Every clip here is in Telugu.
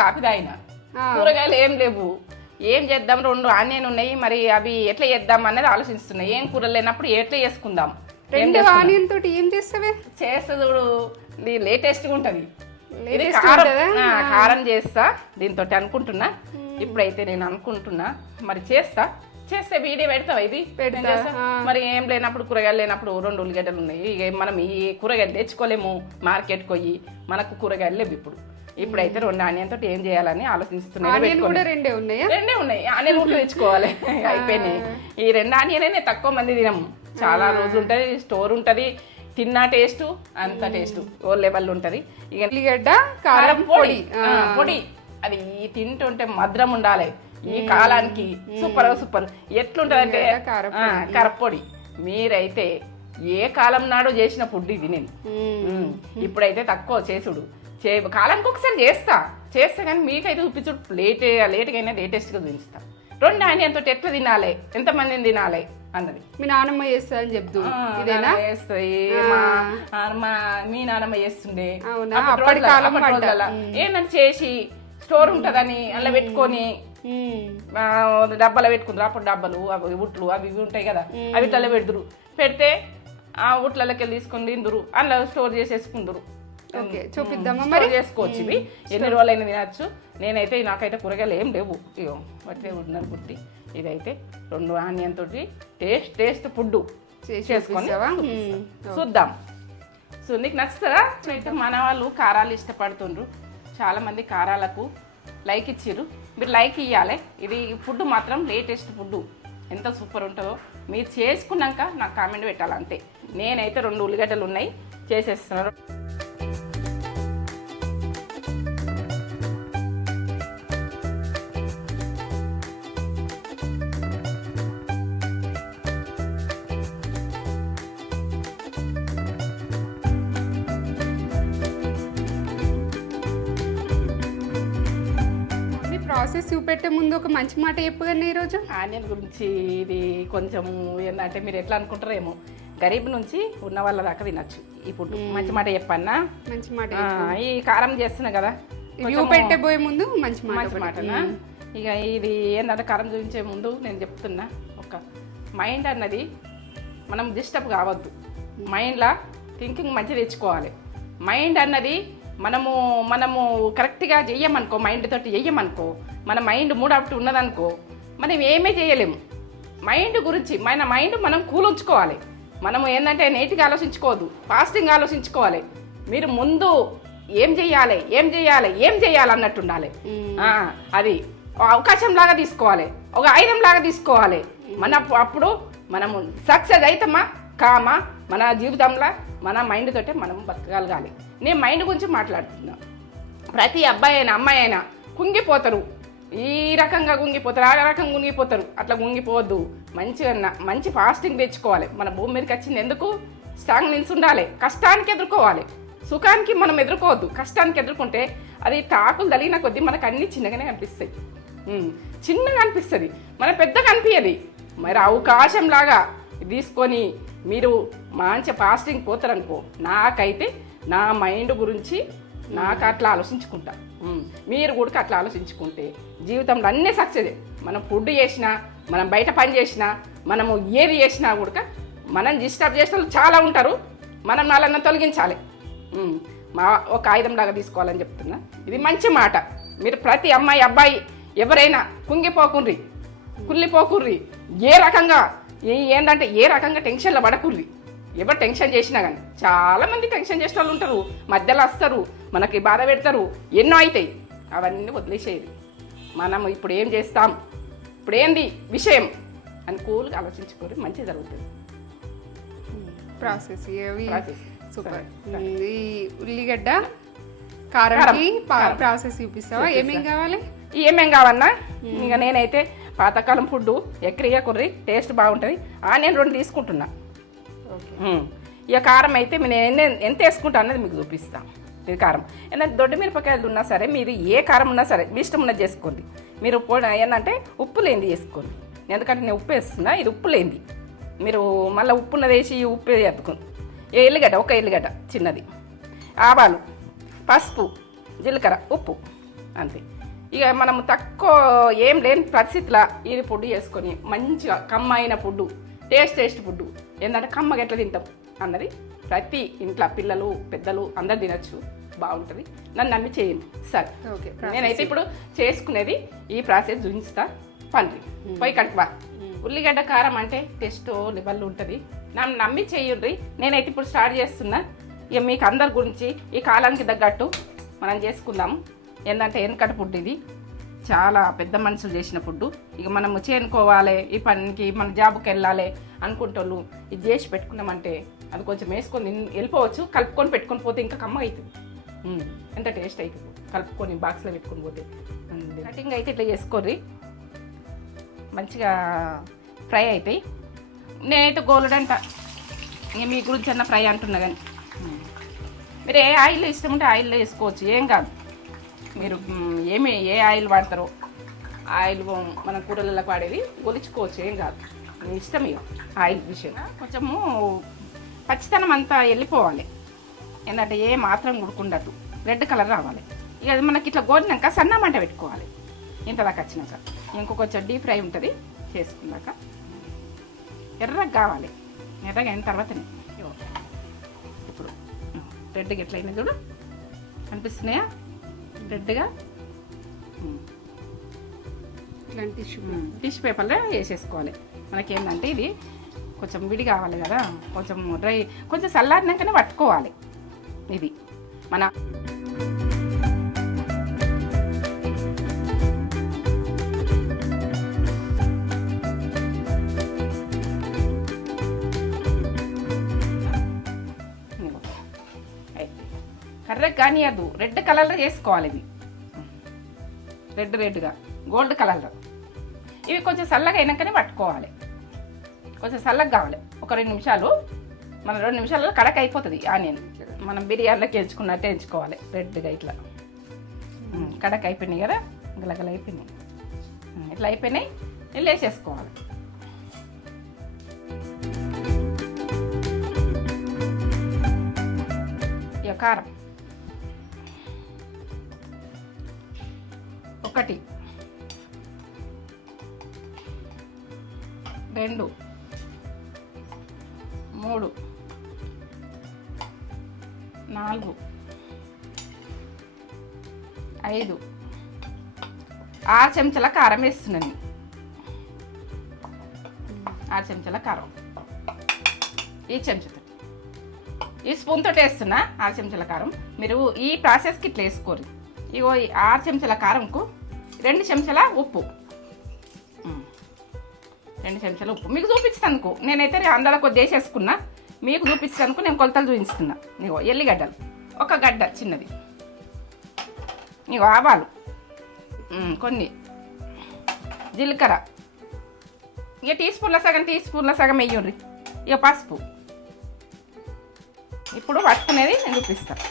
కాఫీ తాగిన కూరగాయలు ఏం లేవు ఏం చేద్దాం 2 ఆనియన్ ఉన్నాయి మరి అవి ఎట్లా చేద్దాం అనేది ఆలోచిస్తున్నాయి ఏం కూరలు లేనప్పుడు ఎట్లా చేసుకుందాం 2 ఆనియన్ తోటి ఏం చేస్తావే చేస్తే చూడు ఇది లేటెస్ట్గా ఉంటుంది ఇది కారం చేస్తా దీంతో అనుకుంటున్నా ఇప్పుడైతే నేను అనుకుంటున్నా మరి చేస్తే వీడియో పెడతావా ఇది మరి ఏం లేనప్పుడు కూరగాయలు లేనప్పుడు 2 ఉల్లిగడ్డలు ఉన్నాయి ఇక మనం ఈ కూరగాయలు తెచ్చుకోలేము మార్కెట్కి పోయి మనకు కూరగాయలు లేవు ఇప్పుడైతే 2 ఆనియన్ తోటి ఏం చేయాలని ఆలోచిస్తున్నాయి 2 ఉన్నాయి ఆనియన్ కూడా తెచ్చుకోవాలి అయిపోయినాయి ఈ 2 ఆనియన్ తక్కువ మంది తినము చాలా రోజులు ఉంటుంది స్టోర్ ఉంటుంది తిన్న టేస్ట్ అంత టేస్ట్ ఓ లెవెల్ ఉంటుంది ఇక ఉల్లిగడ్డ కారం పొడి అది తింటుంటే మధురం ఉండాలి ఈ కాలానికి సూపర్ ఎట్లుంటది అంటే కరప్పొడి మీరైతే ఏ కాలం నాడు చేసిన ఫుడ్ ఇది నేను ఇప్పుడైతే తక్కువ చేసుడు కాలానికి ఒకసారి చేస్తా కానీ మీకైతే చూపించుడు లేట్గా అయినా లేటెస్ట్గా చూపిస్తా 2 ఆనియన్ తోటి ఎట్లా తినాలి ఎంతమందిని తినాలి అన్నది మీ నాన్నమ్మ చేస్తా అని చెప్తూ ఇదేనా చేస్తాయి మీ నాన్నమ్మ చేస్తుండే ఏంటంటే చేసి స్టోర్ ఉంటదని అలా పెట్టుకొని డబ్బాలో పెట్టుకుంటారు అప్పుడు డబ్బాలు అవి ఉట్లు అవి ఇవి ఉంటాయి కదా అవి ఇట్లా పెడితే ఆ ఉట్లకి వెళ్ళి తీసుకొని తిందురు అలా స్టోర్ చేసేసుకుందరు చూపిద్దామా మరి చేసుకోవచ్చు ఇవి ఎన్ని రోజులైనా తినచ్చు నేనైతే నాకైతే కూరగాయలు ఏం లేవు ఇగో బట్టే ఉన్నారు బుద్ధి ఇదైతే 2 ఆనియన్ తోటి టేస్ట్ ఫుడ్ చేసుకొని చూద్దాం సో నీకు నచ్చుతుందా అయితే మన వాళ్ళు కారాలు ఇష్టపడుతుండ్రు చాలా మంది కారాలకు లైక్ ఇచ్చిర్రు మీరు లైక్ ఇవ్వాలి ఇది ఫుడ్ మాత్రం లేటెస్ట్ ఫుడ్ ఎంత సూపర్ ఉంటుందో మీరు చేసుకున్నాక నాకు కామెంట్ పెట్టాలి అంతే నేనైతే 2 ఉల్లిగడ్డలు ఉన్నాయి చేసేస్తున్నాను ప్రాసెస్ చూపెట్టే ముందు ఒక మంచి మాట చెప్పగానే ఈరోజు ఆనియన్ గురించి ఇది కొంచెము ఏంటంటే మీరు ఎట్లా అనుకుంటారేమో గరీబ్ నుంచి ఉన్న వాళ్ళ దాకా తినచ్చు ఈ ఫుడ్ మంచి మాట చెప్పన్నా మంచి మాట ఈ కారం చేస్తున్నా కదా పెట్టబోయే ముందు మంచి మాటనా ఇక ఇది ఏంటంటే కారం చూపించే ముందు నేను చెప్తున్నా ఒక మైండ్ అన్నది మనం డిస్టర్బ్ కావద్దు మైండ్లో థింకింగ్ మంచి తెచ్చుకోవాలి మైండ్ అన్నది మనము కరెక్ట్గా చెయ్యమనుకో మైండ్ తోటి చెయ్యమనుకో మన మైండ్ మూడవుట్ ఉన్నదనుకో మనం ఏమీ చేయలేము మైండ్ గురించి మన మైండ్ మనం కూల్ ఉంచుకోవాలి మనము ఏంటంటే నీట్గా ఆలోచించుకోవద్దు ఫాస్టింగ్ ఆలోచించుకోవాలి మీరు ముందు ఏం చెయ్యాలి అన్నట్టు ఉండాలి అది అవకాశం లాగా తీసుకోవాలి ఒక ఆయుధం లాగా తీసుకోవాలి అప్పుడు మనము సక్సెస్ అవుతామా కామా మన జీవితంలో మన మైండ్ తోటే మనం బతకగలగాలి నేను మైండ్ గురించి మాట్లాడుతున్నా ప్రతి అబ్బాయి అయినా అమ్మాయి అయినా కుంగిపోతారు ఈ రకంగా కుంగిపోతారు ఆ రకంగా కుంగిపోతారు అట్లా కుంగిపోవద్దు మంచి ఫాస్టింగ్ తెచ్చుకోవాలి మన భూమి మీదకి వచ్చింది ఎందుకు స్ట్రాంగ్ నిలిచి ఉండాలి కష్టానికి ఎదుర్కోవాలి సుఖానికి మనం ఎదుర్కోవద్దు కష్టానికి ఎదుర్కొంటే అది టాకులు తగిలిన కొద్దీ మనకు అన్ని చిన్నగానే కనిపిస్తాయి చిన్నగా అనిపిస్తుంది మన పెద్దగా అనిపించదు మరి అవకాశం లాగా తీసుకొని మీరు మంచి ఫాస్టింగ్ పోతారనుకో నాకైతే నా మైండ్ గురించి నాకు అట్లా ఆలోచించుకుంటా మీరు కూడా అట్లా ఆలోచించుకుంటే జీవితంలో అన్నీ సక్సెస్ మనం ఫుడ్ చేసినా మనం బయట పని చేసినా మనము ఏది చేసినా కూడా మనం డిస్టర్బ్ చేసిన వాళ్ళు చాలా ఉంటారు మనం వాళ్ళని తొలగించాలి ఒక ఆయుధం లాగా తీసుకోవాలని చెప్తున్నా ఇది మంచి మాట మీరు ప్రతి అమ్మాయి అబ్బాయి ఎవరైనా కుళ్ళిపోకుర్రి ఏ రకంగా టెన్షన్లో పడకుర్రి ఎవరు టెన్షన్ చేసినా కానీ చాలామంది టెన్షన్ చేసిన వాళ్ళు ఉంటారు మధ్యలో వస్తారు మనకి బాధ పెడతారు ఎన్నో అవుతాయి అవన్నీ వదిలేసేది మనం ఇప్పుడు ఏం చేస్తాం ఇప్పుడు ఏంది విషయం అని కూల్గా ఆలోచించుకోరు మంచి జరుగుతుంది ప్రాసెస్ సూపర్ ఈ ఉల్లిగడ్డ కారంకి ప్రాసెస్ చూపిస్తావా ఏమేం కావన్నా ఇక నేనైతే పాతకాలం ఫుడ్ ఎక్కడిగా కుర్రి టేస్ట్ బాగుంటుంది నేను 2 తీసుకుంటున్నా ఇక కారం అయితే నేను ఎంత వేసుకుంటా అన్నది మీకు చూపిస్తాను ఇది కారం ఏంటంటే దొడ్డు మిరపకాయలు ఉన్నా సరే మీరు ఏ కారం ఉన్నా సరే మీ ఇష్టం ఉన్నది చేసుకోండి మీరు ఏంటంటే ఉప్పు లేనిది చేసుకోండి ఎందుకంటే నేను ఉప్పు వేస్తున్నా ఇది ఉప్పు లేనిది మీరు మళ్ళీ ఉప్పు ఉన్నది వేసి ఉప్పు ఎత్తుకోండి ఒక ఎల్లిగడ్డ చిన్నది ఆవాలు పసుపు జీలకర్ర ఉప్పు అంతే. ఇక మనం తక్కువ ఏం లేని పరిస్థితిలో ఇది ఫుడ్ చేసుకొని మంచిగా కమ్మైన ఫుడ్, టేస్ట్ ఫుడ్ ఏంటంటే కమ్మగా ఎట్లా తింటాం అన్నది ప్రతి ఇంట్లో పిల్లలు పెద్దలు అందరు తినచ్చు, బాగుంటుంది. నన్ను నమ్మి చేయండి. సరే ఓకే, నేనైతే ఇప్పుడు చేసుకునేది ఈ ప్రాసెస్ చూపిస్తా. పండ్రి పోయి కడుపువా. ఉల్లిగడ్డ కారం అంటే టెస్ట్ లెవెల్ ఉంటుంది. నన్ను నమ్మి చేయండి. నేనైతే ఇప్పుడు స్టార్ట్ చేస్తున్నా. ఇక మీకు అందరి గురించి ఈ కాలానికి తగ్గట్టు మనం చేసుకుందాము. ఏంటంటే వెనకటి ఫుడ్ ఇది, చాలా పెద్ద మనుషులు చేసిన ఫుడ్. ఇక మనము చేనుకోవాలి, ఈ పనికి మన జాబ్కి వెళ్ళాలి అనుకుంటోళ్ళు ఇది చేసి పెట్టుకున్నామంటే అది కొంచెం వేసుకొని వెళ్ళిపోవచ్చు. కలుపుకొని పెట్టుకొని పోతే ఇంకా కమ్మ అవుతుంది, ఎంత టేస్ట్ అవుతుంది. కలుపుకొని బాక్స్లో పెట్టుకొని పోతే. కటింగ్ అయితే ఇట్లా చేసుకోర్రి, మంచిగా ఫ్రై అవుతాయి. నేనైతే గోల్డెన్ ఇంక మీ గురించి అన్న ఫ్రై అంటున్నా. కానీ మీరు ఏ ఆయిల్ ఇష్టం ఉంటే ఆయిల్లో వేసుకోవచ్చు, ఏం కాదు. మీరు ఏ ఆయిల్ వాడతారో ఆయిల్ మన కూరలకు వాడేది గొలుచుకోవచ్చు, ఏం కాదు. మీ ఇష్టం ఇక ఆయిల్ విషయం. కొంచెము పచ్చితనం అంతా వెళ్ళిపోవాలి. ఏంటంటే ఏ మాత్రం ఉడుకుండట్టు రెడ్ కలర్ రావాలి. ఇక అది మనకి ఇట్లా గోలినాక సన్న మంట పెట్టుకోవాలి. ఇంతదాకా వచ్చినాక ఇంకో కొంచెం డీప్ ఫ్రై ఉంటుంది చేసుకున్నాక ఎర్రగా కావాలి. ఎర్రగా అయిన తర్వాతనే ఇప్పుడు రెడ్గా ఎట్లయినా చూడు, అనిపిస్తున్నాయా రెడ్గా. ఇట్లాంటి టిష్యూ పేపర్లో వేసేసుకోవాలి. మనకేంటంటే ఇది కొంచెం విడి కావాలి కదా, కొంచెం డ్రై, కొంచెం చల్లారినాకనే పట్టుకోవాలి. ఇది మన కర్రెకి కానియద్దు, రెడ్ కలర్లో చేసుకోవాలి. ఇది రెడ్గా గోల్డ్ కలర్లో. ఇవి కొంచెం చల్లగా అయినాకనే పట్టుకోవాలి. కొంచెం చల్లగా కావాలి. ఒక 2 నిమిషాలు, మన 2 నిమిషాలలో కడక్ అయిపోతుంది ఆనియన్. మనం బిర్యానీలోకి ఎంచుకున్నట్టే ఎంచుకోవాలి. రెడ్గా ఇట్లా కడక్ అయిపోయినాయి కదా, గలగల అయిపోయినాయి. ఇట్లా అయిపోయినాయి, ఇల్లు వేసేసుకోవాలి. ఇక కారం 1 2 3 4 5 6 చెంచాల కారం వేస్తున్నాను. 6 చెంచాల కారం ఈ చెంచాతో, ఈ స్పూన్ తోటి వేస్తున్నా. 6 చెంచాల కారం. మీరు ఈ ప్రాసెస్కి ఇట్లా వేసుకోరు. ఇగో ఈ 6 చెంచాల కారంకు 2 చెంచాల ఉప్పు, 2 చెంచాల ఉప్పు మీకు చూపించినందుకు. నేనైతే అందులో కొద్ది వేసేసుకున్నా, మీకు చూపించినందుకు నేను కొలతలు చూపిస్తున్నా. ఇగో ఎల్లిగడ్డలు 1 గడ్డ చిన్నది, ఇగో ఆవాలు కొన్ని, జీలకర్ర ఇక టీ స్పూన్ల సగం వేయండి. ఇక పసుపు. ఇప్పుడు పట్టుకునేది నేను చూపిస్తాను.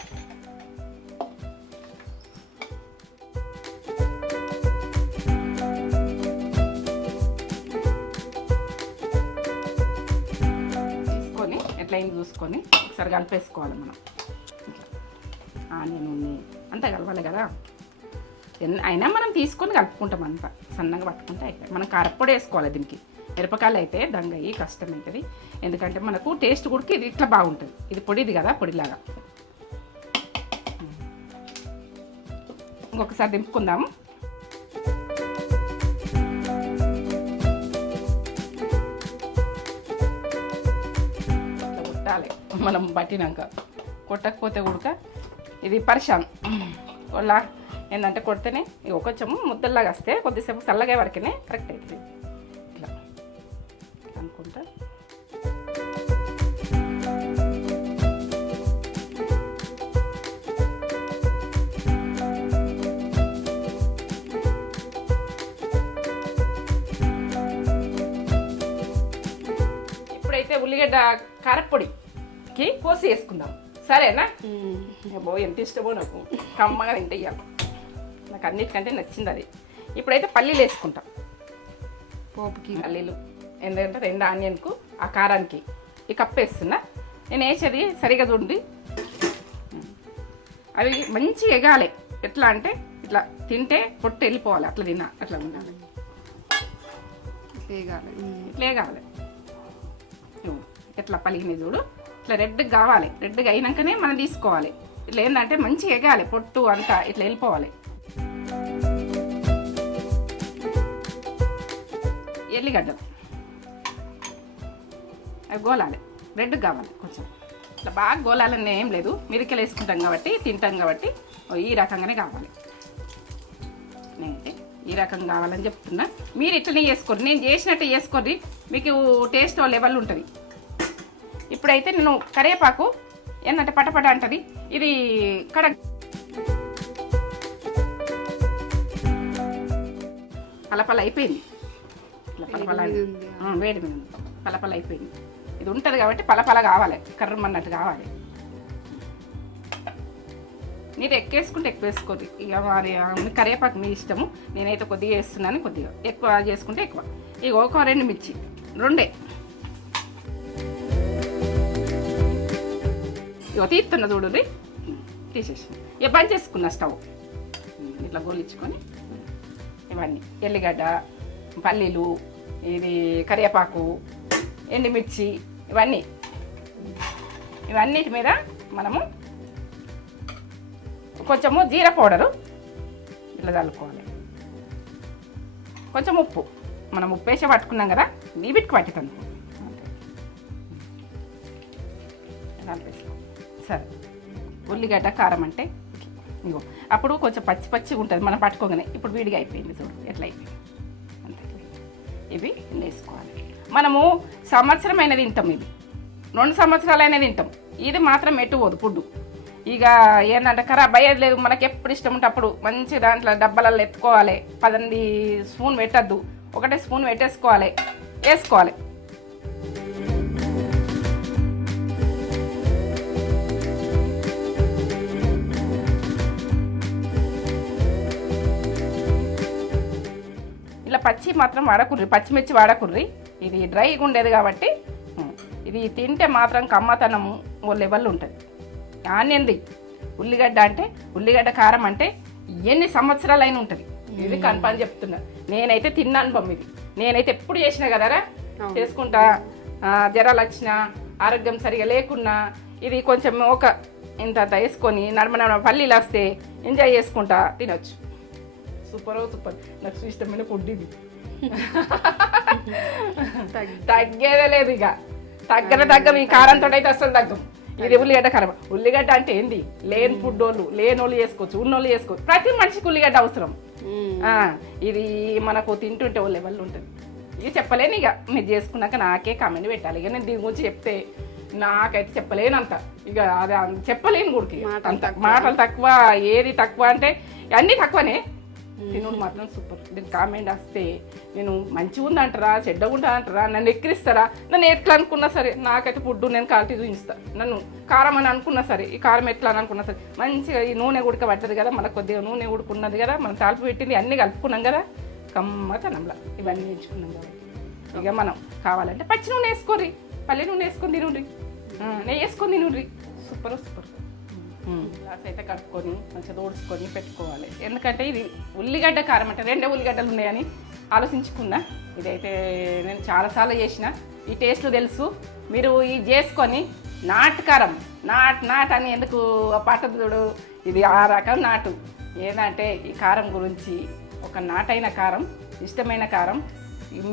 ఎట్లయింది చూసుకొని ఒకసారి కలిపేసుకోవాలి. మనం ఆనియన్ అంతా కలవాలి కదా. అయినా మనం తీసుకొని కలుపుకుంటాం, అంతా సన్నగా పట్టుకుంటే అయిపోయి. మనం కారప్పొడి వేసుకోవాలి. దీనికి మిరపకాయలు అయితే దంగయ్యి కష్టమవుతుంది. ఎందుకంటే మనకు టేస్ట్ కూడా ఇది ఇట్లా బాగుంటుంది. ఇది పొడిది కదా, పొడిలాగా. ఇంకొకసారి దింపుకుందాము. మనం పట్టినాక కొట్టకపోతే ఉడక ఇది పరిశాన్ వాళ్ళ ఏంటంటే కొడితేనే ఇక కొంచెం ముద్దల్లాగా వస్తే కొద్దిసేపు చల్లగా వరకునే కరెక్ట్ అవుతుంది. ఇట్లా అనుకుంటా ఇప్పుడైతే ఉల్లిగడ్డ కారపొడికి కోసి వేసుకుందాం. సరేనా? బో ఎంత ఇష్టమో నాకు, కమ్మగా తింటేయాలి. నాకు అన్నిటికంటే నచ్చింది అది. ఇప్పుడైతే పల్లీలు వేసుకుంటాం. పోపుకి పల్లీలు ఎందుకంటే 2 ఆనియన్కు ఆ కారానికి ఈ కప్పు వేస్తున్నా. నేను వేసేది సరిగా చూడండి, అవి మంచిగా ఎగాలి. ఎట్లా అంటే ఇట్లా తింటే పొట్టు వెళ్ళిపోవాలి, అట్లా అట్లా ఉండాలి, వేగాలి. ఇట్లే కావాలి. ఎట్లా పలిగినాయి చూడు, ఇట్లా రెడ్గా కావాలి. రెడ్గా అయినాకనే మనం తీసుకోవాలి. ఇట్లా ఏంటంటే మంచిగా ఎగాలి, పొట్టు అంతా ఇట్లా వెళ్ళిపోవాలి. ఎల్లిగడ్డలు అవి గోలాలి, రెడ్గా కావాలి కొంచెం. ఇట్లా బాగా గోలాలని ఏం లేదు, మిరికెలు వేసుకుంటాం కాబట్టి తింటాం కాబట్టి ఈ రకంగానే కావాలి. నేనైతే ఈ రకం కావాలని చెప్తున్నా. మీరు ఇట్లనే చేసుకోండి, నేను చేసినట్టే చేసుకోండి, మీకు టేస్ట్ లెవెల్ ఉంటుంది. ఇప్పుడైతే నేను కరివేపాకు ఏంటంటే పటపట అంటది, ఇది పలపల అయిపోయింది. ఇట్లా పలపల వేడి మీద పలపల అయిపోయింది. ఇది ఉంటుంది కాబట్టి పలపల కావాలి, కర్రమన్నట్టు కావాలి. మీరు ఎక్కువేసుకుంటే ఎక్కువ వేసుకోండి, ఇక మరి కరివేపాకు మీ ఇష్టము. నేనైతే కొద్దిగా వేస్తున్నాను, కొద్దిగా ఎక్కువ చేసుకుంటే ఎక్కువ. ఇక ఒక 2 మిర్చి, 2 ఇక తీస్తున్న చూడండి, తీసేసి ఇక బంద్ చేసుకున్న స్టవ్. ఇట్లా గోలించుకొని ఇవన్నీ ఎల్లిగడ్డ, పల్లీలు, ఇది కరివేపాకు, ఎండుమిర్చి, ఇవన్నిటి మీద మనము కొంచెము జీరా పౌడరు ఇట్లా చల్లుకోవాలి. కొంచెం ఉప్పు, మనం ఉప్పు వేసి పట్టుకున్నాం కదా, వీటికి పట్టుతాను సరే. ఉల్లిగడ్డ కారం అంటే ఇగో అప్పుడు కొంచెం పచ్చి పచ్చిగా ఉంటుంది మనం పట్టుకోగానే, ఇప్పుడు వీడిగా అయిపోయింది చూడు ఎట్లా అయిపోయింది అంతే. ఇవి వేసుకోవాలి. మనము సంవత్సరమైన తింటాం, ఇది 2 సంవత్సరాలైనా తింటాం. ఇది మాత్రం ఎట్టుపోదు ఫుడ్. ఇక ఏంటంటే ఖరాబ్ అయ్యేది లేదు. మనకి ఎప్పుడు ఇష్టం ఉంటే అప్పుడు మంచి దాంట్లో డబ్బాలలో ఎత్తుకోవాలి. 18 స్పూన్ పెట్టద్దు, 1 స్పూన్ పెట్టేసుకోవాలి, వేసుకోవాలి. ఇలా పచ్చి మాత్రం వాడకుర్రి, పచ్చిమిర్చి వాడకుర్రి. ఇది డ్రైగా ఉండేది కాబట్టి ఇది తింటే మాత్రం కమ్మతనము ఓ లెవెల్ ఉంటుంది. ఆనియన్ది ఉల్లిగడ్డ అంటే, ఉల్లిగడ్డ కారం అంటే ఎన్ని సంవత్సరాలైనా ఉంటుంది. ఇది కన్ఫర్మ్ చెప్తున్నా, నేనైతే తిన్నాను బొమ్మ. ఇది నేనైతే ఎప్పుడు చేసినా కదరా, చేసుకుంటా. జ్వరాలు వచ్చినా, ఆరోగ్యం సరిగా లేకున్నా ఇది కొంచెం ఒక ఇంత వేసుకొని నడమ పల్లీలు వస్తే ఎంజాయ్ చేసుకుంటా తినొచ్చు. సూపర్ సూపర్, నాకు ఇష్టమైన ఫుడ్ ఇది. తగ్గేదే లేదు, ఇక తగ్గం. ఈ కారంతో అయితే అసలు తగ్గం. ఇది ఉల్లిగడ్డ కారం. ఉల్లిగడ్డ అంటే ఏంది, లేని ఫుడ్ వాళ్ళు, లేనోళ్ళు చేసుకోవచ్చు, ఉన్నోళ్ళు చేసుకోవచ్చు. ప్రతి మనిషికి ఉల్లిగడ్డ అవసరం. ఇది మనకు తింటుంటే ఓ లెవెల్ ఉంటుంది. ఇక చెప్పలేను. ఇక మీరు చేసుకున్నాక నాకే కామెంట్ పెట్టాలి. ఇక నేను దీని గురించి చెప్తే నాకైతే చెప్పలేనంత, ఇక అది చెప్పలేను గుడికి. అంత మాటలు తక్కువ, ఏది తక్కువ అంటే అన్నీ తక్కువనే. తినుడు మాత్రం సూపర్. దీనికి కామెంట్ వస్తే నేను మంచిగా ఉందంటారా, చెడ్డగా ఉంటానంటారా, నన్ను ఎక్కిరిస్తారా, నన్ను ఎట్లా అనుకున్నా సరే నాకైతే ఫుడ్ నేను క్వాలిటీ చూపిస్తాను. నన్ను కారం అని అనుకున్నా సరే, ఈ కారం ఎట్లా అని అనుకున్నా సరే, మంచిగా ఈ నూనె ఉడకబట్టదు కదా, మనకు కొద్దిగా నూనె ఉడుకున్నది కదా, మనం తాలిపి పెట్టింది అన్నీ కలుపుకున్నాం కదా, కమ్మతనంలా ఇవన్నీ ఎంచుకున్నాం కాబట్టి ఇక మనం కావాలంటే పచ్చి నూనె వేసుకోర్రి, పల్లె నూనె వేసుకొని తినుండ్రి, నెయ్యి వేసుకొని తినుండ్రి. Super super. గ్లాస్ అయితే కట్టుకొని మంచిగా తోడుచుకొని పెట్టుకోవాలి. ఎందుకంటే ఇది ఉల్లిగడ్డ కారం అంటే 2 ఉల్లిగడ్డలు ఉన్నాయని ఆలోచించుకున్నా. ఇదైతే నేను చాలాసార్లు చేసిన, ఈ టేస్ట్ తెలుసు. మీరు ఇది చేసుకొని నాటు కారం, నాట్ అని ఎందుకు పట్టదుడు, ఇది ఆ రకం నాటు. ఏంటంటే ఈ కారం గురించి, ఒక నాటైన కారం, ఇష్టమైన కారం,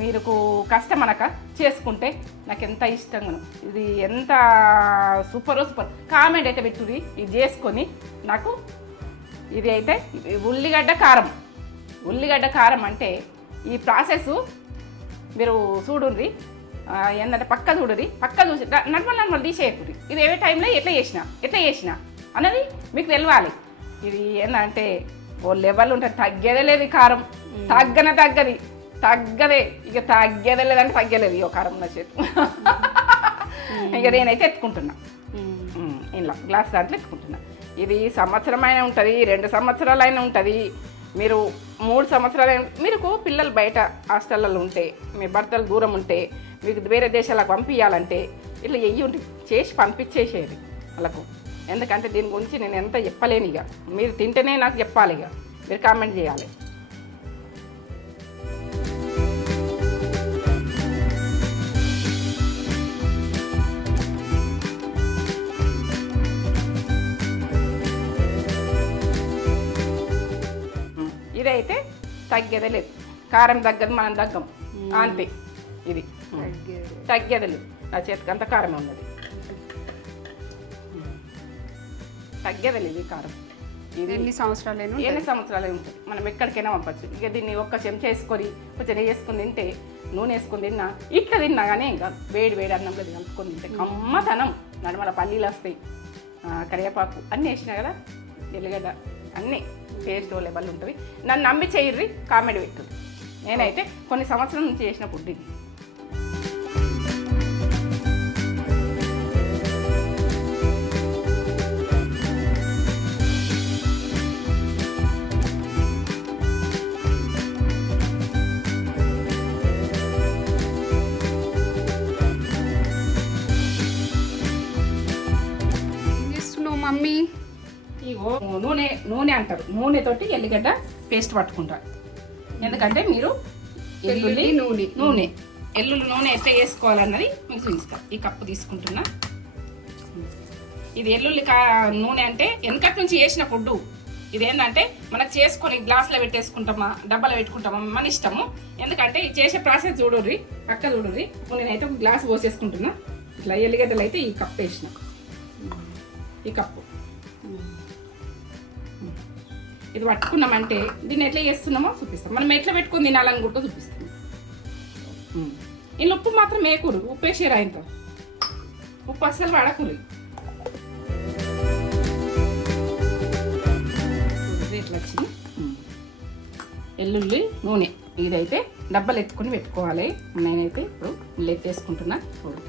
మీకు కష్టం అనక చేసుకుంటే నాకు ఎంత ఇష్టంగాను. ఇది ఎంత సూపర్ సూపర్. కామెంట్ అయితే పెట్టుది ఇది చేసుకొని నాకు. ఇది అయితే ఉల్లిగడ్డ కారం. ఉల్లిగడ్డ కారం అంటే ఈ ప్రాసెస్ మీరు చూడుర్రి, ఏంటంటే పక్క చూడుర్రి, పక్క చూసి నర్మల్ తీసేయకుర్రి. ఇది ఏ టైంలో ఎట్లా చేసిన అన్నది మీకు తెలవాలి. ఇది ఏంటంటే ఓ లెవెల్ ఉంటుంది, తగ్గేదే లేదు. ఈ కారం తగ్గది, ఇక తగ్గేదే లేదంటే తగ్గలేదు. ఈ కారం నా చేతి ఇక నేనైతే ఎత్తుకుంటున్నా, ఇలా గ్లాస్ దాంట్లో ఎత్తుకుంటున్నా. ఇది సంవత్సరమైనా ఉంటుంది, 2 సంవత్సరాలైనా ఉంటుంది, మీరు 3 సంవత్సరాలైనా. మీకు పిల్లలు బయట హాస్టళ్ళలో ఉంటే, మీ భర్తలు దూరం ఉంటే, మీకు వేరే దేశాలకు పంపించాలంటే ఇట్లా చేసి పంపించేసేది వాళ్ళకు. ఎందుకంటే దీని గురించి నేను ఎంత చెప్పలేను. ఇక మీరు తింటేనే నాకు చెప్పాలి. ఇక మీరు కామెంట్ చేయాలి. ఇదైతే తగ్గేదే లేదు, కారం తగ్గదు, మనం తగ్గం అంతే. ఇది తగ్గేదే లేదు, నా చేతికి అంత కారమే ఉన్నది, తగ్గేదే లేదు ఈ కారం. ఇది ఎన్ని సంవత్సరాలు ఉంటుంది, మనం ఎక్కడికైనా పంపచ్చు. ఇక దీన్ని ఒక్క చెంచా వేసుకొని కొంచెం నెయ్యి వేసుకొని తింటే, నూనె వేసుకొని తిన్నా, ఇట్లా తిన్నా కానీ ఇంకా వేడి వేడి అన్నంలో కలుపుకొని తింటే కమ్మతనం. నడుమల పల్లీలు వస్తాయి, కరివేపాకు అన్నీ వేసినా కదా, ఎల్లిగడ్డ అన్నీ టేస్ట్ లెవెల్ ఉంటుంది. నన్ను నమ్మి చేయర్రి, కామెడీ పెట్టు. నేనైతే కొన్ని సంవత్సరాల నుంచి చేసిన ఫుడ్ ఇది. ఏం చేస్తున్నావు మమ్మీ? ఇగో నూనె అంటారు, నూనెతోటి ఎల్లిగడ్డ పేస్ట్ పట్టుకుంటారు. ఎందుకంటే మీరు ఎల్లుల్లి నూనె ఎట్లా వేసుకోవాలన్నది మీకు చూపిస్తా. ఈ కప్పు తీసుకుంటున్నా. ఇది ఎల్లుల్లి నూనె అంటే వెనకటి నుంచి వేసిన ఫుడ్. ఇదేంటంటే మనకు చేసుకొని గ్లాసులో పెట్టేసుకుంటామా, డబ్బాలో పెట్టుకుంటామా, మన ఇష్టము. ఎందుకంటే ఈ చేసే ప్రాసెస్ చూడుర్రి, పక్క చూడుర్రి. నేనైతే ఒక గ్లాస్ పోసేసుకుంటున్నా. ఇట్లా ఎల్లిగడ్డలు అయితే ఈ కప్పు వేసిన, ఈ కప్పు ఇది పట్టుకున్నామంటే దీన్ని ఎట్లా చేస్తున్నామో చూపిస్తాం. మనం ఎట్లా పెట్టుకుని తినాలని కూడా చూపిస్తాం. ఇందులో ఉప్పు మాత్రం వేయకూరు, ఉప్పు వేసేరా ఇంత, ఉప్పు అస్సలు వాడకూరు. ఇట్లా వచ్చింది ఎల్లుల్లి నూనె. ఇదైతే డబ్బాలు ఎత్తుకొని పెట్టుకోవాలి. నేనైతే ఇప్పుడు ఎత్తేసుకుంటున్నా. చూడు,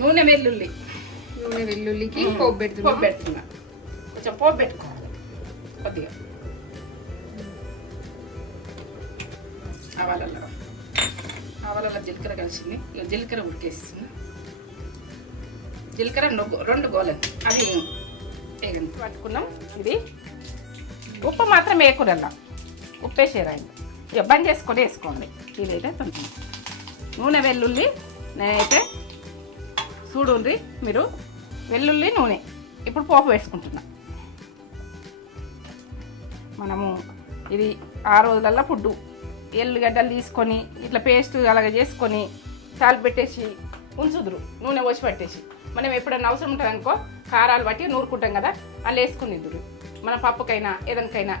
నూనె వెల్లుల్లికి పోపు పెడుతున్నా. కొంచెం పోపు పెట్టుకోవాలి కొద్దిగా. ఆవాలలో జీలకర్ర కలిసింది, జీలకర్ర ఉడికేస్తున్నా. జీలకర్ర 2 గోళలు అవి పట్టుకున్నాం. ఇది ఉప్పు మాత్రం వేయకూడల్లా, ఉప్పు వేసేరాయింది. ఇక బంద్ చేసుకొని వేసుకోండి. ఇదైతే తొందర నూనె వెల్లుల్లి. నేనైతే చూడండి మీరు, వెల్లుల్లి నూనె. ఇప్పుడు పోపు వేసుకుంటున్నా. మనము ఇది 6 రోజులల్లో ఫుడ్డు. ఎల్లుగడ్డలు తీసుకొని ఇట్లా పేస్ట్ అలాగ చేసుకొని చాలు పెట్టేసి ఉంచుదురు, నూనె పోసి పట్టేసి. మనం ఎప్పుడైనా అవసరం ఉంటుంది అనుకో, కారాలు బట్టి నూరుకుంటాం కదా, అలా వేసుకుని ఇద్దరు. మన పప్పుకైనా ఏదనికైనా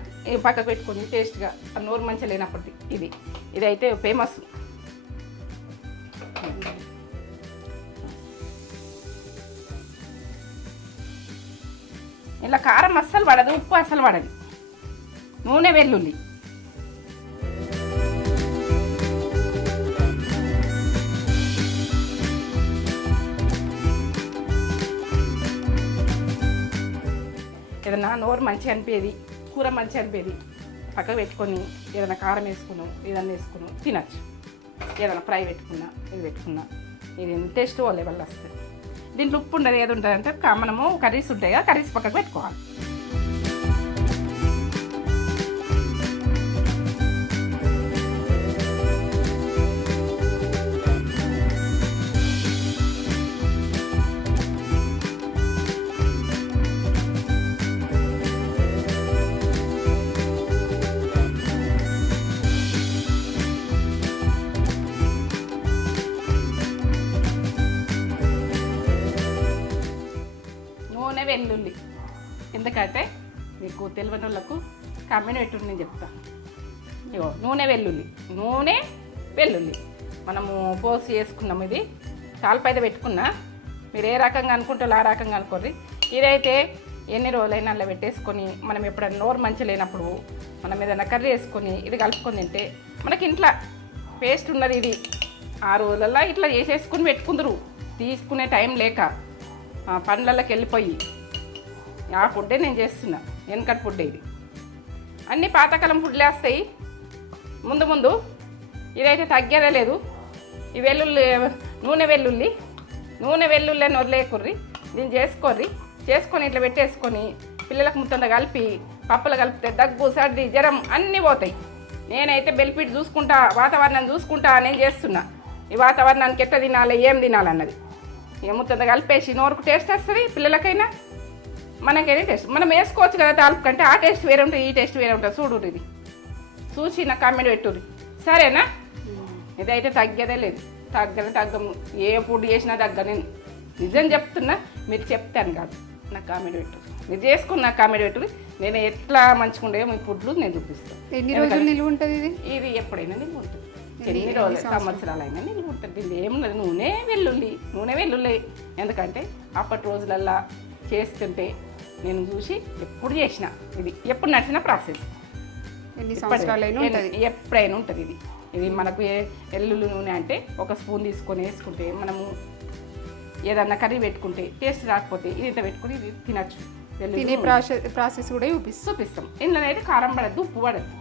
పక్కకు పెట్టుకొని టేస్ట్గా, నూరు మంచిగా లేనప్పటికీ ఇదైతే ఫేమస్. ఇలా కారం అస్సలు పడదు, ఉప్పు అస్సలు పడదు. నూనె వెల్లుల్లి ఏదన్నా నోరు మంచిగా అనిపేది, కూర మంచిగా అనిపేది, పక్కకు పెట్టుకొని ఏదైనా కారం వేసుకున్నాం, ఏదన్నా వేసుకున్నాం తినచ్చు. ఏదైనా ఫ్రై పెట్టుకున్నా, ఇది పెట్టుకున్నా, ఇది టేస్ట్ ఓ లెవెల్ వస్తుంది. దీంట్లో ఉప్పు ఉండదు, ఏది ఉంటుంది అంటే మనము కర్రీస్ ఉంటాయి కదా, కర్రీస్ పక్కకు పెట్టుకోవాలి. వెల్లుల్లి ఎందుకంటే మీకు తెలియని వాళ్ళకు కామెంట్ పెట్టి నేను చెప్తా. ఇగో నూనె వెల్లుల్లి మనము పోసి వేసుకున్నాము. ఇది తాలిపైద పెట్టుకున్నా, మీరు ఏ రకంగా అనుకుంటారో ఆ రకంగా అనుకోర్రి. ఇదైతే ఎన్ని రోజులైనా అలా పెట్టేసుకొని మనం ఎప్పుడైనా నోరు మంచి లేనప్పుడు మనం ఏదైనా కర్రీ వేసుకొని ఇది కలుపుకొని తింటే మనకి ఇంట్లో పేస్ట్ ఉన్నది. ఇది 6 రోజులలో ఇట్లా చేసేసుకుని పెట్టుకుందరు, తీసుకునే టైం లేక పండ్లకి వెళ్ళిపోయి. ఆ ఫుడ్డే నేను చేస్తున్నా, వెనకటి ఫుడ్డే ఇది. అన్నీ పాతకాలం ఫుడ్లే వస్తాయి. ముందు ఇదైతే తగ్గేదే లేదు. ఈ వెల్లుల్లి నూనె వెల్లుల్లి అని వదిలేకుర్రి. దీన్ని చేసుకొని ఇట్లా పెట్టేసుకొని పిల్లలకు ముత్తంగా కలిపి పప్పులు కలిపితే దగ్గు సర్ది జ్వరం అన్నీ పోతాయి. నేనైతే బెల్పిట్ చూసుకుంటా, వాతావరణం చూసుకుంటా నేను చేస్తున్నా. ఈ వాతావరణానికి ఎట్లా తినాలి, ఏం తినాలన్నది ముత్తంగా కలిపేసి నోరుకు టేస్ట్ వస్తుంది, పిల్లలకైనా మనకైనా టేస్ట్. మనం వేసుకోవచ్చు కదా తాలింపు కంటే, ఆ టేస్ట్ వేరే ఉంటుంది, ఈ టేస్ట్ వేరే ఉంటుంది. చూడు ఇది చూసి నాకు కామెంట్ పెట్టుర్రి, సరేనా? ఇదైతే తగ్గేదే లేదు, తగ్గము. ఏ ఫుడ్ చేసినా తగ్గ. నేను నిజం చెప్తున్నా, మీరు చెప్తాను కాదు. నాకు కామెంట్ పెట్టు, మీరు చేసుకుని నాకు కామెంట్ పెట్టు. నేను ఎట్లా మంచిగా ఉండేవో మీ ఫుడ్లు నేను చూపిస్తాను. ఎన్ని రోజులు నిలువ ఉంటుంది ఇది? ఇది ఎప్పుడైనా నిల్వ ఉంటుంది, ఎన్ని రోజులు సంవత్సరాలైనా నిల్వ ఉంటుంది. దీన్ని ఏమున్నది, నూనె వెల్లుల్లి. ఎందుకంటే అప్పటి రోజులల్లా చేస్తుంటే నేను చూసి ఎప్పుడు చేసిన, ఇది ఎప్పుడు నడిచిన ప్రాసెస్. ఎప్పుడైనా ఉంటుంది ఇది మనకు వెల్లుల్లి నూనె అంటే ఒక స్పూన్ తీసుకొని వేసుకుంటే మనము ఏదన్నా కర్రీ పెట్టుకుంటే టేస్ట్ రాకపోతే ఇది ఇంత పెట్టుకుని ఇది తినచ్చు. తినే ప్రాసెస్ కూడా చూపిస్తాం. ఇందులో అయితే కారం పడద్దు, ఉప్పు పడద్దు,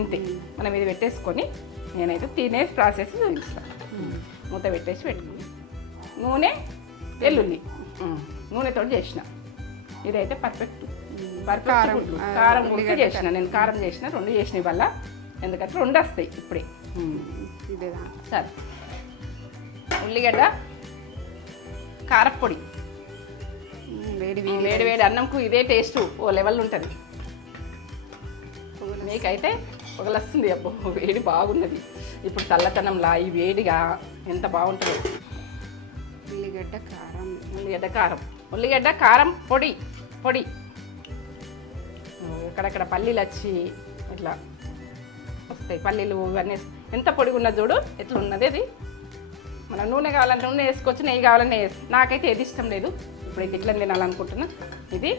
ఇంతే. మనం ఇది పెట్టేసుకొని నేనైతే తినే ప్రాసెస్ చూపిస్తాను. మూత పెట్టేసి పెట్టుకుని నూనె వెల్లుల్లి నూనెతో చేసిన ఇదైతే పర్ఫెక్ట్. కారం ఉడికి చేసిన నేను, కారం చేసిన 2 చేసిన వల్ల, ఎందుకంటే 2 వస్తాయి ఇప్పుడే. ఇదేదా సరే, ఉల్లిగడ్డ కారపొడి, వేడి అన్నంకు ఇదే టేస్ట్ ఓ లెవెల్ ఉంటుంది. మీకైతే పొగలొస్తుంది, అబ్బో వేడి బాగున్నది. ఇప్పుడు చల్లతనంలా ఈ వేడిగా ఎంత బాగుంటుందో. ఉల్లిగడ్డ కారం పొడి. ఎక్కడెక్కడ పల్లీలు వచ్చి ఇట్లా వస్తాయి, పల్లీలు ఇవన్నీ ఎంత పొడిగా ఉన్నది చూడు, ఎట్లా ఉన్నది అది. మనం నూనె కావాలంటే నూనె వేసుకోవచ్చు, నెయ్యి కావాలంటే నాకైతే ఏది ఇష్టం లేదు. ఇప్పుడు ఇది ఇట్లా తినాలనుకుంటున్నా. ఇది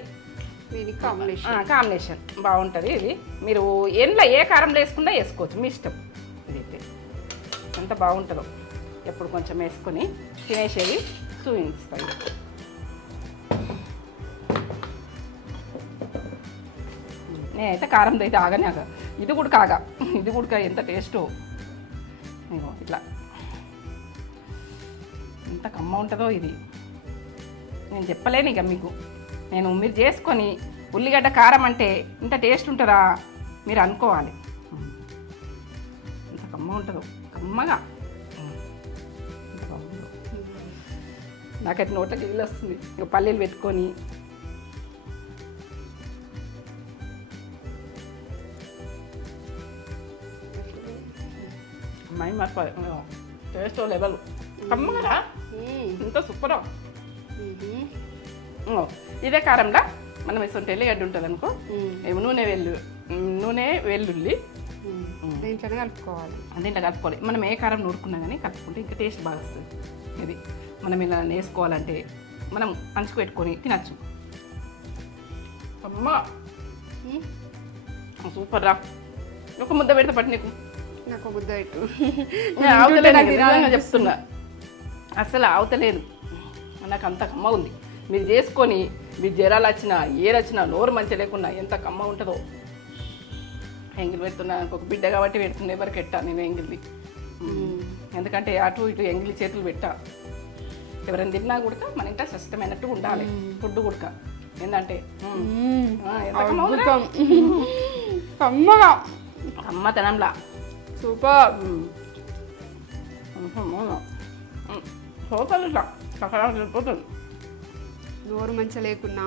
కాంబినేషన్ బాగుంటుంది. ఇది మీరు ఎండ్లో ఏ కారంలో వేసుకున్నా వేసుకోవచ్చు, మీ ఇష్టం. ఇదైతే ఎంత బాగుంటుందో. ఎప్పుడు కొంచెం వేసుకొని తినేసేది చూపిస్తాయి. నేనైతే కారంతో అయితే ఆగనే ఇది కూడా ఎంత టేస్టో. ఇట్లా ఎంత కమ్మ ఉంటుందో ఇది, నేను చెప్పలేను ఇక మీకు. మీరు చేసుకొని ఉల్లిగడ్డ కారం అంటే ఇంత టేస్ట్ ఉంటుందా మీరు అనుకోవాలి. ఎంత కమ్మ ఉంటుందో, కమ్మగా. నాకైతే నోట్లకి ఇల్లు వస్తుంది. ఇక పల్లీలు పెట్టుకొని టేస్ట్ లెవెల్ కమ్మగా ఇంత సూపర్. ఇదే కారంలో మనం ఇస్తుంటే ఎల్లిగడ్డ ఉంటుంది అనుకో, నూనె వెల్లుల్లి దీంట్లో కలుపుకోవాలి. మనం ఏ కారం నూరుకున్నా కానీ కలుపుకుంటే ఇంకా టేస్ట్ బాగా వస్తుంది. ఇది మనం ఇలా వేసుకోవాలంటే మనం అంచుకు పెట్టుకొని తినచ్చు. అమ్మా సూపర్ రా. ఒక ముద్ద పెడితే పట్టి నీకు, నాకు ముద్ద పెట్టు. చెప్తున్నా, అసలు ఆవుతలేదు. నాకు అంత కమ్మ ఉంది. మీరు చేసుకొని మీరు జ్వరాలు వచ్చినా ఏరొచ్చినా నోరు మంచి లేకున్నా ఎంత కమ్మ ఉంటుందో. ఎంగిలి పెడుతున్నా, ఒక బిడ్డ కాబట్టి పెడుతున్నా. ఎవరికి పెట్టా నేను ఎంగిలి, ఎందుకంటే అటు ఇటు ఎంగిలి చేతులు పెట్టా. ఎవరైనా తిన్నా కూడా మన ఇంట్లో సిస్టమైనట్టు ఉండాలి ఫుడ్ కూడా. ఏంటంటే కమ్మతనంలా సూపర్. సూపర్. ఇట్లా వెళ్ళిపోతుంది. నోరు మంచిగా లేకున్నా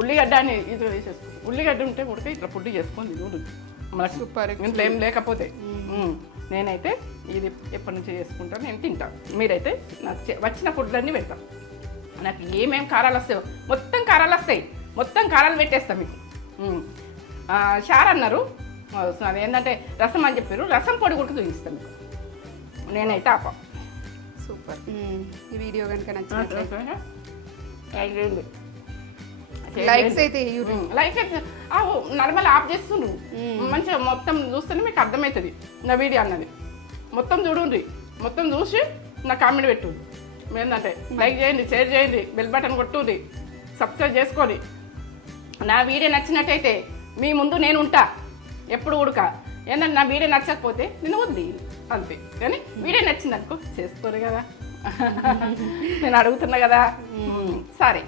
ఉల్లిగడ్డ అని ఇది తీసేసుకో. ఉల్లిగడ్డ ఉంటే ఉడితే ఇట్లా ఫుడ్ చేసుకొని తిను మనకు. సూపర్. ఇంట్లో ఏం లేకపోతే నేనైతే ఇది ఎప్పటి నుంచి చేసుకుంటాను, నేను తింటాను. మీరైతే నాకు వచ్చిన ఫుడ్లన్నీ పెడతాను. నాకు ఏమేమి కారాలు వస్తాయో మొత్తం కారాలు పెట్టేస్తాను మీకు. షార్ అన్నారు, ఏంటంటే రసం అని చెప్పారు, రసం పొడి కూడా చూపిస్తాను మీకు. నేనైతే ఆప. సూపర్. ఈ వీడియో కనుక నచ్చినట్లయితే లైక్స్ అయితే లైక్ అయితే నార్మల్ ఆఫ్ చేస్తుండ్రు. మంచిగా మొత్తం చూస్తేనే మీకు అర్థమవుతుంది నా వీడియో అన్నది. మొత్తం చూడండి, మొత్తం చూసి నా కామెంట్ పెట్టుండ్రి. ఏంటంటే లైక్ చేయండి, షేర్ చేయండి, బెల్ బటన్ కొట్టుండి, సబ్స్క్రైబ్ చేసుకోండి. నా వీడియో నచ్చినట్టయితే మీ ముందు నేను ఉంటా ఎప్పుడు ఉడక. ఏంటంటే నా వీడియో నచ్చకపోతే నేను వదిలి అంతే. కానీ వీడియో నచ్చింది అనుకో చేసుకోరు కదా. నేను అడుగుతున్నా కదా. సరే.